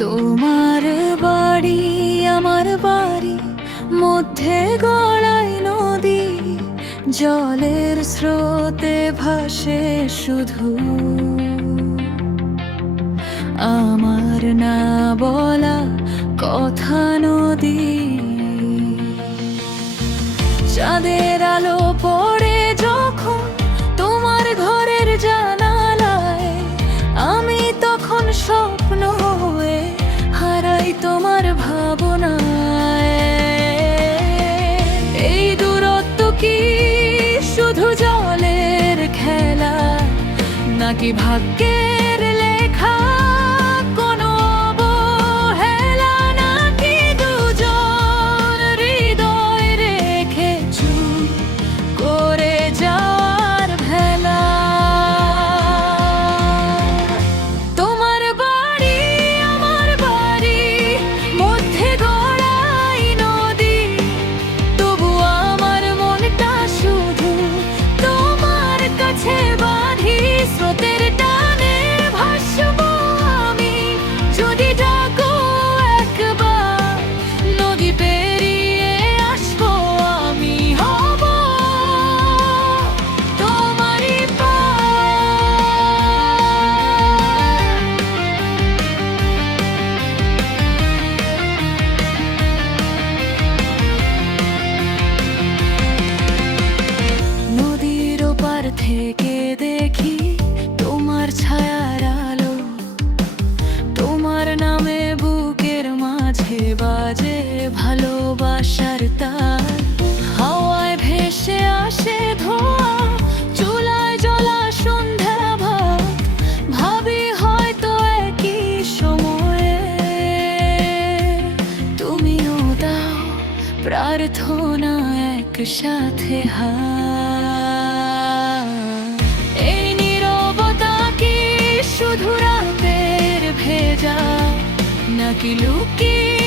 তোমার বাড়ি আমার বাড়ি, মধ্যে গড়াই নদী, জলের স্রোতে ভাসে শুধু আমার না বলা কথা নদী। চাঁদের আলো পড়ে যখন তোমার ঘরের জানালায়, আমি তখন স্বপ্ন হয়ে হারাই তোমার ভাবনায়। এই দূরত্ব কি শুধু জলের খেলা, নাকি ভাগ্যের লেখা কোনো অবহেলা? নাকি দুজন হৃদয় রেখে চুপ করে যাওয়ার ভেলা? তোমার বাড়ি আমার বাড়ি, মধ্যে গড়াই নদী, তবু আমার মনটা শুধু তোমার কাছে বাঁধি। স্রোতের টানে ভাসবো আমি, যদি ডাকো একবার, নদী পেরিয়ে আসবো আমি, হব তোমারই নদীর ওপার থেকে দেখি তোমার ছায়ার আলো, তোমার নামে বুকের মাঝে বাজে ভালোবাসার তার। হাওয়ায় ভেসে আসে ধোঁয়া, চুলায় জ্বলা সন্ধ্যা ভাত, ভাবি হয়তো একই সময়ে তুমিও দাও প্রার্থনা একসাথে হাত। এই নীরবতা কি শুধু রাতের ভেজা, নাকি লুকিয়ে